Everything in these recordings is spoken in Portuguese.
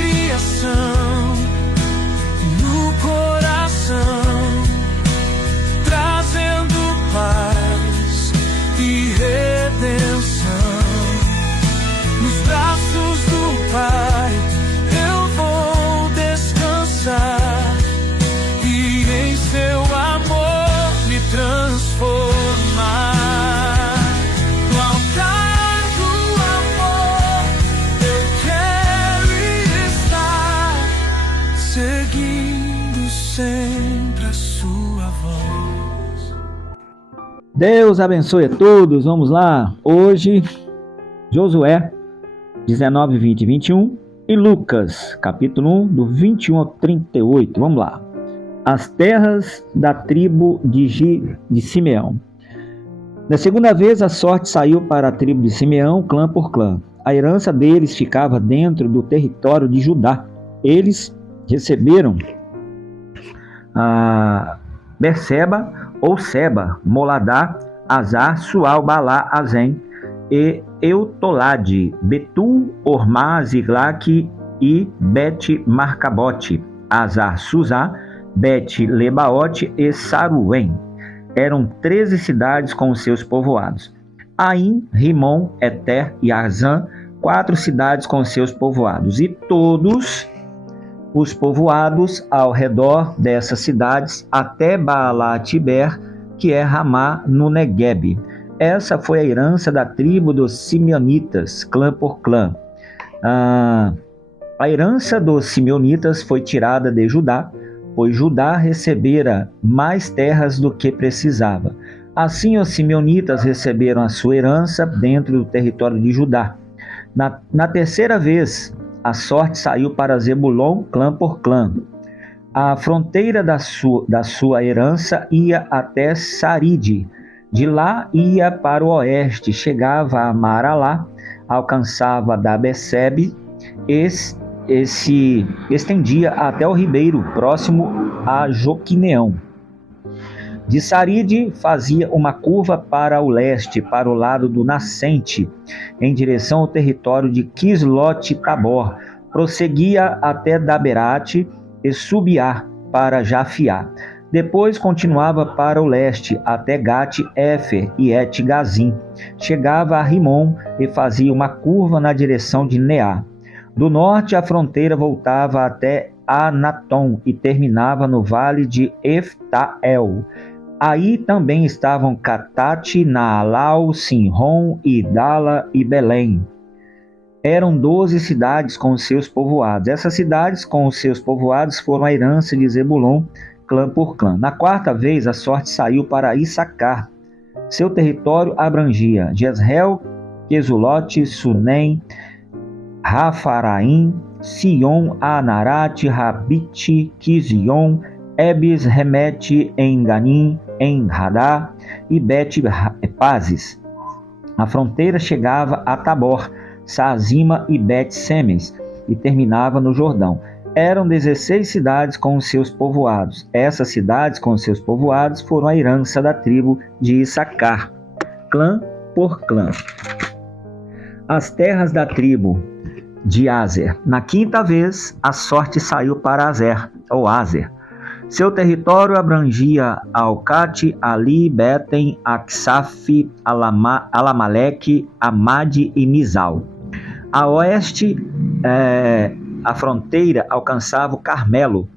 criação, no coração, trazendo paz e redenção. Nos braços do Pai eu vou descansar e em seu amor me transformar. No altar do amor eu quero estar, seguindo sempre a sua voz. Deus abençoe a todos. Vamos lá. Hoje, Josué 19, 20 e 21 e Lucas, capítulo 1, do 21 ao 38. Vamos lá. As terras da tribo de Simeão. Da segunda vez, a sorte saiu para a tribo de Simeão, clã por clã. A herança deles ficava dentro do território de Judá. Eles receberam Berseba ou Seba, Moladá, Azar, Sual, Balá, Azem, e Eutolade, Betul, Ormá, Ziglac e Bet-Marcabote, Azar, Suzá, Bet-Lebaote e Saruém. Eram 13 cidades com os seus povoados. Aim, Rimon, Eter e Arzã, 4 cidades com seus povoados. E todos os povoados ao redor dessas cidades, até Baalat-Tiber, que é Ramá, no Negueb. Essa foi a herança da tribo dos Simeonitas, clã por clã. A herança dos Simeonitas foi tirada de Judá, pois Judá recebera mais terras do que precisava. Assim, os Simeonitas receberam a sua herança dentro do território de Judá. Na terceira vez, a sorte saiu para Zebulon, clã por clã. A fronteira da sua herança ia até Saride. De lá ia para o oeste, chegava a Maralá, alcançava Dabesebe e se estendia até o ribeiro, próximo a Joquineão. De Saride fazia uma curva para o leste, para o lado do nascente, em direção ao território de Quislot-Tabor, prosseguia até Daberate e Subiá para Jafiá. Depois continuava para o leste até Gat-Efer e Et-Gazim. Chegava a Rimon e fazia uma curva na direção de Neá. Do norte a fronteira voltava até Anatom e terminava no vale de Eftael. Aí também estavam Catate, Naalau, Sinron, Idala e Belém. Eram 12 cidades com os seus povoados. Essas cidades com os seus povoados foram a herança de Zebulon, clã por clã. Na quarta vez, a sorte saiu para Issacar. Seu território abrangia Jezreel, Quesulote, Sunem, Rafaraim, Sion, Anarat, Rabite, Kizion, Ebes, Remete, Enganim, Enradá e Bet-Pazes. A fronteira chegava a Tabor, Sazima e Bet-Semes e terminava no Jordão. Eram 16 cidades com os seus povoados. Essas cidades com os seus povoados foram a herança da tribo de Issacar, clã por clã. As terras da tribo de Azer. Na quinta vez, a sorte saiu para Azer, ou Azer. Seu território abrangia Alcate, Ali, Beten, Aksaf, Alamaleque, Amade e Mizal. A oeste, a fronteira alcançava o Carmelo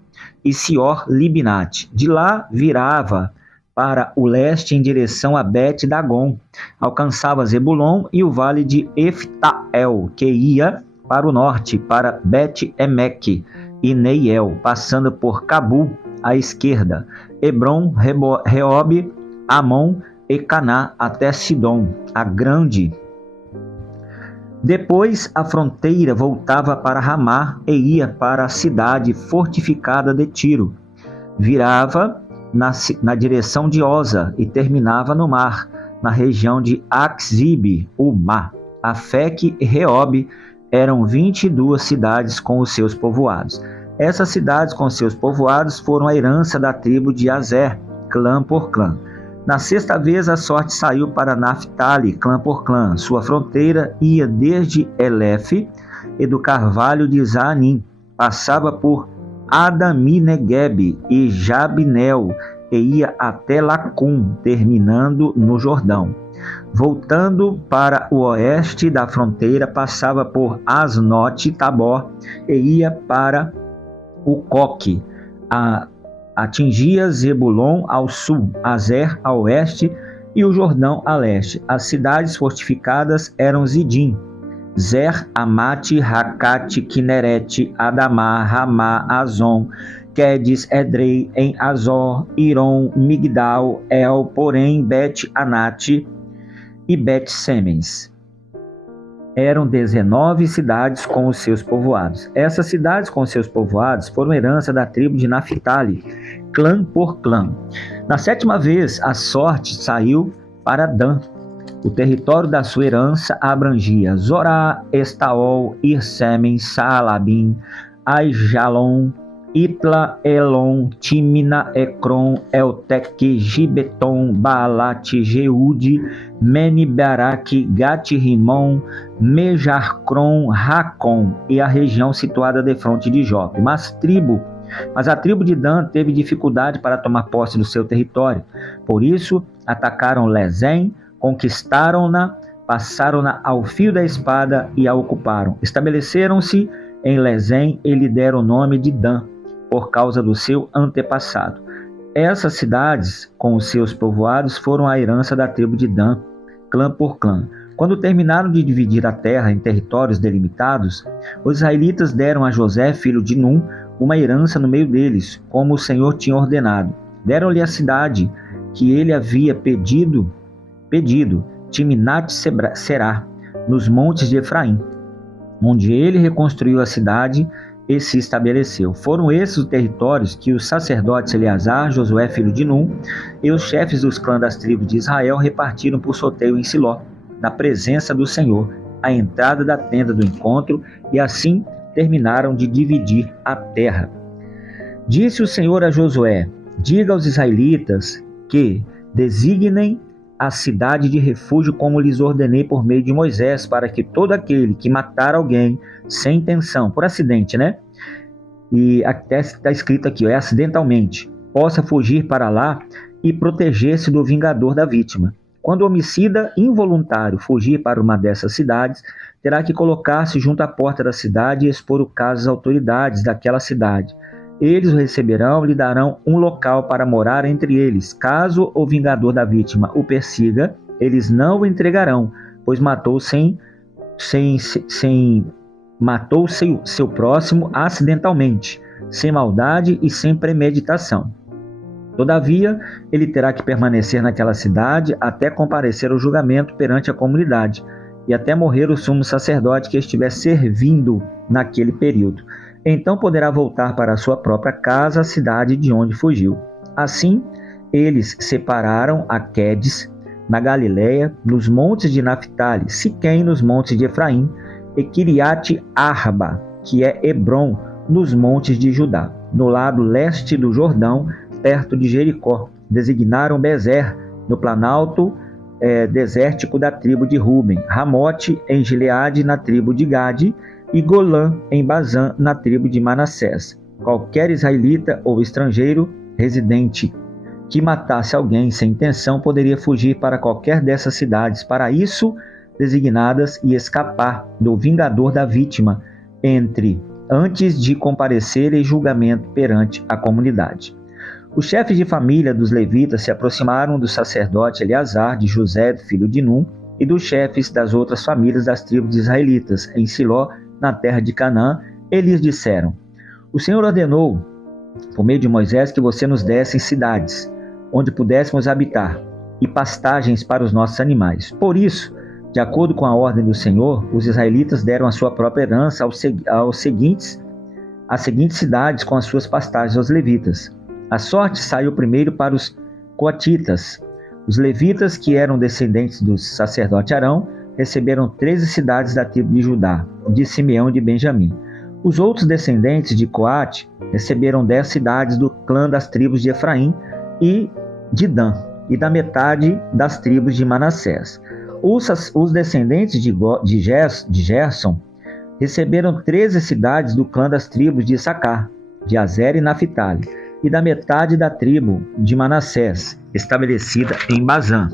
e Sior-Libnate. De lá virava para o leste em direção a Bet-Dagon. Alcançava Zebulon e o vale de Eftael, que ia para o norte, para Bet-Emeque e Neiel, passando por Cabul à esquerda, Hebron, Reob, Amon e Caná até Sidom, a grande. Depois a fronteira voltava para Ramá e ia para a cidade fortificada de Tiro. Virava na direção de Oza e terminava no mar, na região de Aksib, Umá. Afec e Reob eram 22 cidades com os seus povoados. Essas cidades com seus povoados foram a herança da tribo de Azer, clã por clã. Na sexta vez a sorte saiu para Naphtali, clã por clã. Sua fronteira ia desde Elef e do carvalho de Zaanim passava por Adami-Neguebe e Jabneel e ia até Lacum, terminando no Jordão. Voltando para o oeste da fronteira, passava por Asnote-Tabor e ia para o Coque. Atingia Zebulon ao sul, Azer ao oeste e o Jordão a leste. As cidades fortificadas eram Zidim, Zer, Amate, Racate, Quinerete, Adamá, Ramá, Azon, Quedes, Edrei, em Azor, Iron, Migdal, El, porém, Bet-Anate e Bet-Semens. Eram 19 cidades com os seus povoados. Essas cidades com os seus povoados foram herança da tribo de Naphtali, clã por clã. Na 7ª vez, a sorte saiu para Dan. O território da sua herança abrangia Zorá, Estaol, Irsemen, Saalabim, Aijalon, Itla, Elon, Timna, Ecrom, Elteque, Gibeton, Baalat, Jeude, Meni-Baraque, Gat-Rimon, Mejarcron, Racon e a região situada defronte de Jope. Mas a tribo de Dan teve dificuldade para tomar posse do seu território. Por isso, atacaram Lezém, conquistaram-na, passaram-na ao fio da espada e a ocuparam. Estabeleceram-se em Lezém e lhe deram o nome de Dan, por causa do seu antepassado. Essas cidades, com os seus povoados, foram a herança da tribo de Dan, clã por clã. Quando terminaram de dividir a terra em territórios delimitados, os israelitas deram a José, filho de Num, uma herança no meio deles, como o Senhor tinha ordenado. Deram-lhe a cidade que ele havia pedido, Timnat-Será, nos montes de Efraim, onde ele reconstruiu a cidade e se estabeleceu. Foram esses os territórios que os sacerdotes Eleazar, Josué, filho de Num, e os chefes dos clãs das tribos de Israel repartiram por sorteio em Siló, na presença do Senhor, à entrada da tenda do encontro, e assim terminaram de dividir a terra. Disse o Senhor a Josué: diga aos israelitas que designem a cidade de refúgio como lhes ordenei por meio de Moisés, para que todo aquele que matar alguém sem intenção, por acidente, e até está escrito aqui, acidentalmente, possa fugir para lá e proteger-se do vingador da vítima. Quando o homicida involuntário fugir para uma dessas cidades, terá que colocar-se junto à porta da cidade e expor o caso às autoridades daquela cidade. Eles o receberão e lhe darão um local para morar entre eles. Caso o vingador da vítima o persiga, eles não o entregarão, pois matou seu próximo acidentalmente, sem maldade e sem premeditação. Todavia, ele terá que permanecer naquela cidade até comparecer ao julgamento perante a comunidade e até morrer o sumo sacerdote que estiver servindo naquele período. Então poderá voltar para a sua própria casa, a cidade de onde fugiu. Assim, eles separaram a Quedes, na Galileia, nos montes de Naphtali, Siquém, nos montes de Efraim, e Kiriat-Arba, que é Hebron, nos montes de Judá. No lado leste do Jordão, perto de Jericó, designaram Bezer, no planalto desértico da tribo de Ruben, Ramote, em Gileade, na tribo de Gade, e Golã, em Bazã, na tribo de Manassés. Qualquer israelita ou estrangeiro residente que matasse alguém sem intenção poderia fugir para qualquer dessas cidades, para isso designadas, e escapar do vingador da vítima antes de comparecer em julgamento perante a comunidade. Os chefes de família dos levitas se aproximaram do sacerdote Eleazar, de José, filho de Num, e dos chefes das outras famílias das tribos israelitas, em Siló, na terra de Canaã, e lhes disseram: o Senhor ordenou, por meio de Moisés, que você nos desse cidades, onde pudéssemos habitar, e pastagens para os nossos animais. Por isso, de acordo com a ordem do Senhor, os israelitas deram a sua própria herança às seguintes cidades com as suas pastagens aos levitas. A sorte saiu primeiro para os coatitas. Os levitas, que eram descendentes do sacerdote Arão, receberam 13 cidades da tribo de Judá, de Simeão e de Benjamim. Os outros descendentes de Coate receberam 10 cidades do clã das tribos de Efraim e de Dan, e da metade das tribos de Manassés. Os descendentes de Gerson receberam 13 cidades do clã das tribos de Issacar, de Azer e Naphtali, e da metade da tribo de Manassés, estabelecida em Bazã.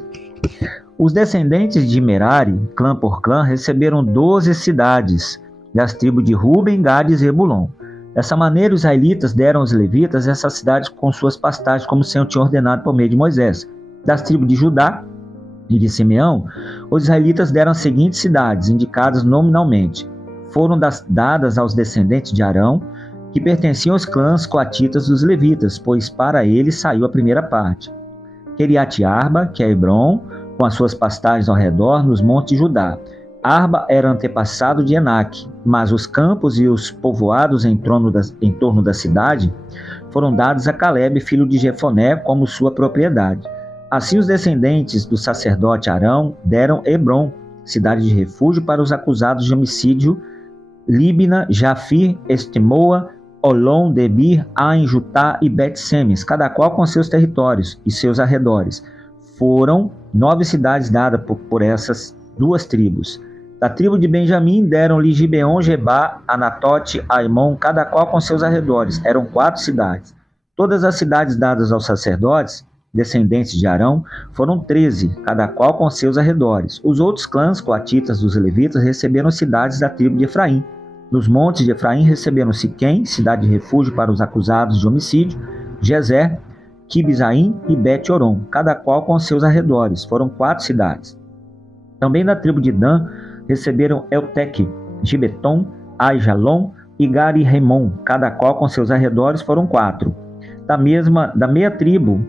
Os descendentes de Merari, clã por clã, receberam 12 cidades das tribos de Ruben, Gade e Zebulon. Dessa maneira, os israelitas deram aos levitas essas cidades com suas pastagens, como o Senhor tinha ordenado por meio de Moisés. Das tribos de Judá e de Simeão, os israelitas deram as seguintes cidades, indicadas nominalmente. Foram dadas aos descendentes de Arão, que pertenciam aos clãs coatitas dos levitas, pois para eles saiu a primeira parte. Kiriat Arba, que é Hebron, com as suas pastagens ao redor, nos montes de Judá. Arba era antepassado de Enaque, mas os campos e os povoados em torno da cidade foram dados a Calebe, filho de Jefoné, como sua propriedade. Assim, os descendentes do sacerdote Arão deram Hebron, cidade de refúgio para os acusados de homicídio, Líbina, Jafir, Estimoa, Olom, Debir, Ain, Jutá e Bet-Semes, cada qual com seus territórios e seus arredores. Foram 9 cidades dadas por essas duas tribos. Da tribo de Benjamim deram-lhe Gibeon, Gebá, Anatote, Aimon, cada qual com seus arredores. Eram 4 cidades. Todas as cidades dadas aos sacerdotes, descendentes de Arão, foram 13, cada qual com seus arredores. Os outros clãs coatitas dos levitas receberam cidades da tribo de Efraim. Nos montes de Efraim receberam Siquém, cidade de refúgio para os acusados de homicídio, Gezer, Quibzaim e Bet-Oron, cada qual com seus arredores. Foram 4 cidades. Também da tribo de Dan receberam Elteque, Gibeton, Aijalon e Gari-Remon, cada qual com seus arredores. Foram 4. Da meia tribo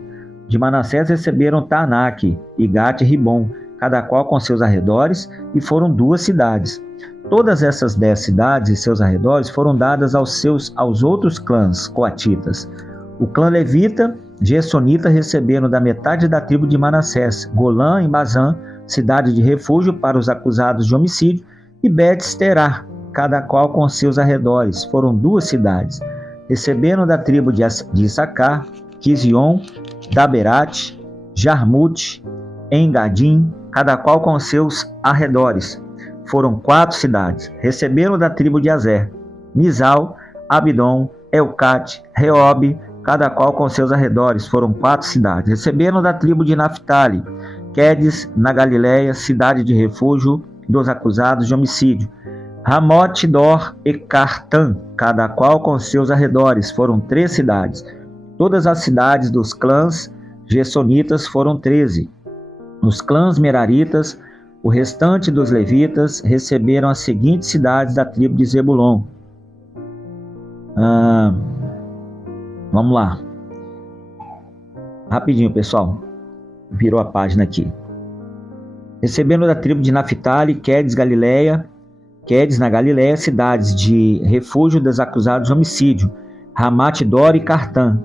de Manassés receberam Taanaque e Gat-Ribon, cada qual com seus arredores, e foram 2 cidades. Todas essas 10 cidades e seus arredores foram dadas aos outros clãs coatitas. O clã levita, Gersonita, receberam da metade da tribo de Manassés, Golã em Bazã, cidade de refúgio para os acusados de homicídio, e Bet-Sterá, cada qual com seus arredores. Foram 2 cidades. Receberam da tribo de Issacar, Quizion, Daberat, Jarmute, Engadim, cada qual com seus arredores. Foram 4 cidades. Receberam da tribo de Azer, Mizal, Abidom, Elcate, Reobe, cada qual com seus arredores. Foram 4 cidades. Receberam da tribo de Naphtali, Quedes, na Galileia, cidade de refúgio dos acusados de homicídio, Ramote, Dor e Cartã, cada qual com seus arredores. Foram 3 cidades. Todas as cidades dos clãs gersonitas foram 13. Os clãs meraritas, o restante dos levitas, receberam as seguintes cidades da tribo de Zebulon. Vamos lá. Rapidinho, pessoal. Virou a página aqui. Receberam da tribo de Naphtali, Quedes na Galileia, cidades de refúgio dos acusados de homicídio, Ramat, Dor e Cartã,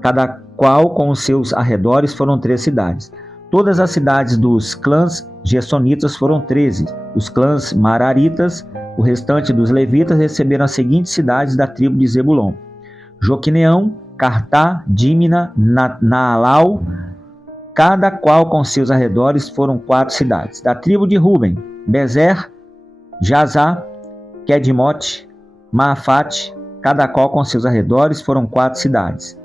cada qual com os seus arredores. Foram 3 cidades. Todas as cidades dos clãs gersonitas foram 13. Os clãs mararitas, o restante dos levitas, receberam as seguintes cidades da tribo de Zebulon: Joquineão, Cartá, Dímina, Naalau, cada qual com seus arredores. Foram 4 cidades. Da tribo de Ruben, Bezer, Jazá, Quedimote, Maafate, cada qual com seus arredores. Foram 4 cidades.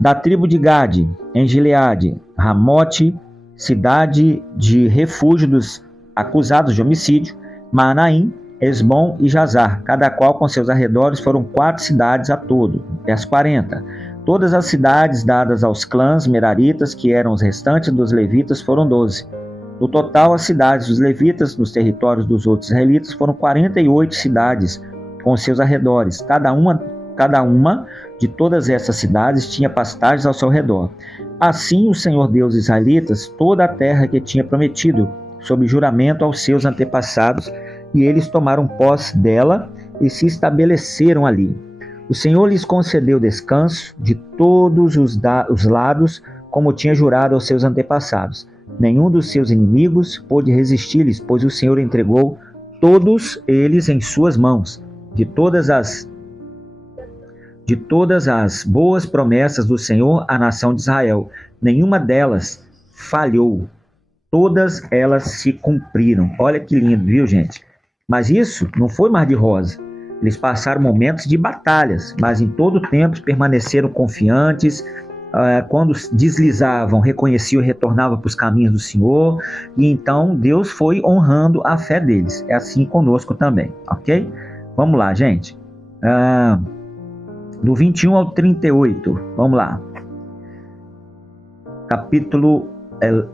Da tribo de Gade, em Gileade, Ramote, cidade de refúgio dos acusados de homicídio, Manaim, Esbom e Jazar, cada qual com seus arredores. Foram 4 cidades a todo. Verso 40. Todas as cidades dadas aos clãs meraritas, que eram os restantes dos levitas, foram 12. No total, as cidades dos levitas nos territórios dos outros israelitas foram 48 cidades com seus arredores. Cada uma de todas essas cidades tinha pastagens ao seu redor. Assim o Senhor deu aos israelitas toda a terra que tinha prometido, sob juramento aos seus antepassados, e eles tomaram posse dela e se estabeleceram ali. O Senhor lhes concedeu descanso de todos os lados, como tinha jurado aos seus antepassados. Nenhum dos seus inimigos pôde resistir-lhes, pois o Senhor entregou todos eles em suas mãos. De todas as boas promessas do Senhor à nação de Israel, nenhuma delas falhou. Todas elas se cumpriram. Olha que lindo, viu, gente? Mas isso não foi mar de rosa. Eles passaram momentos de batalhas, mas em todo o tempo permaneceram confiantes. Quando deslizavam, reconheciam e retornavam para os caminhos do Senhor. E então Deus foi honrando a fé deles. É assim conosco também, ok? Vamos lá, gente. Do 21 ao 38, vamos lá.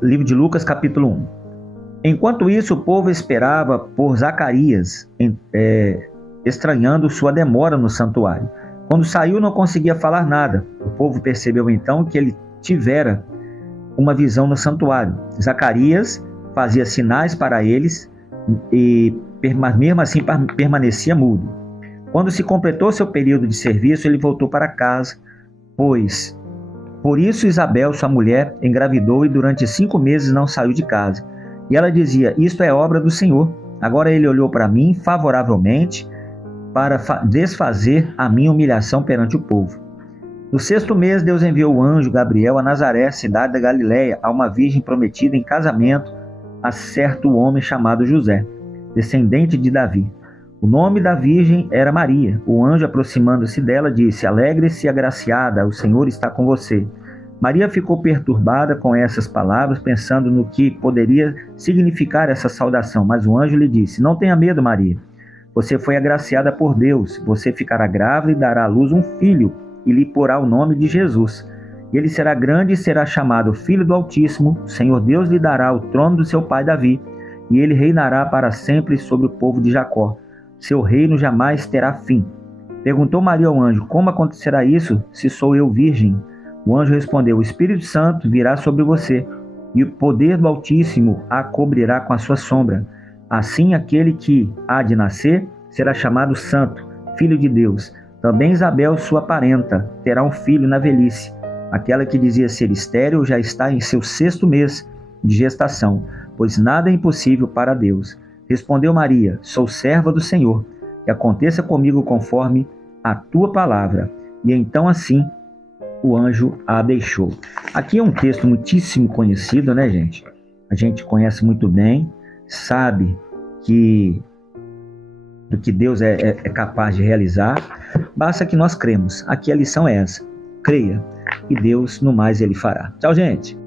Livro de Lucas, capítulo 1. Enquanto isso, o povo esperava por Zacarias, estranhando sua demora no santuário. Quando saiu, não conseguia falar nada. O povo percebeu então que ele tivera uma visão no santuário. Zacarias fazia sinais para eles e mesmo assim permanecia mudo. Quando se completou seu período de serviço, ele voltou para casa, pois por isso Isabel, sua mulher, engravidou e durante 5 meses não saiu de casa. E ela dizia: isto é obra do Senhor. Agora ele olhou para mim favoravelmente para desfazer a minha humilhação perante o povo. No 6º mês, Deus enviou o anjo Gabriel a Nazaré, cidade da Galiléia, a uma virgem prometida em casamento a certo homem chamado José, descendente de Davi. O nome da virgem era Maria. O anjo, aproximando-se dela, disse: alegre-se, agraciada, o Senhor está com você. Maria ficou perturbada com essas palavras, pensando no que poderia significar essa saudação. Mas o anjo lhe disse: não tenha medo, Maria. Você foi agraciada por Deus. Você ficará grávida e dará à luz um filho, e lhe porá o nome de Jesus. E ele será grande e será chamado Filho do Altíssimo. O Senhor Deus lhe dará o trono do seu pai Davi, e ele reinará para sempre sobre o povo de Jacó. Seu reino jamais terá fim. Perguntou Maria ao anjo: como acontecerá isso, se sou eu virgem? O anjo respondeu: o Espírito Santo virá sobre você, e o poder do Altíssimo a cobrirá com a sua sombra. Assim, aquele que há de nascer será chamado Santo, Filho de Deus. Também Isabel, sua parenta, terá um filho na velhice. Aquela que dizia ser estéril já está em seu 6º mês de gestação, pois nada é impossível para Deus. Respondeu Maria: sou serva do Senhor, que aconteça comigo conforme a tua palavra. E então assim o anjo a deixou. Aqui é um texto muitíssimo conhecido, né, gente? A gente conhece muito bem, sabe do que Deus é capaz de realizar. Basta que nós cremos. Aqui a lição é essa: creia, e Deus no mais ele fará. Tchau, gente!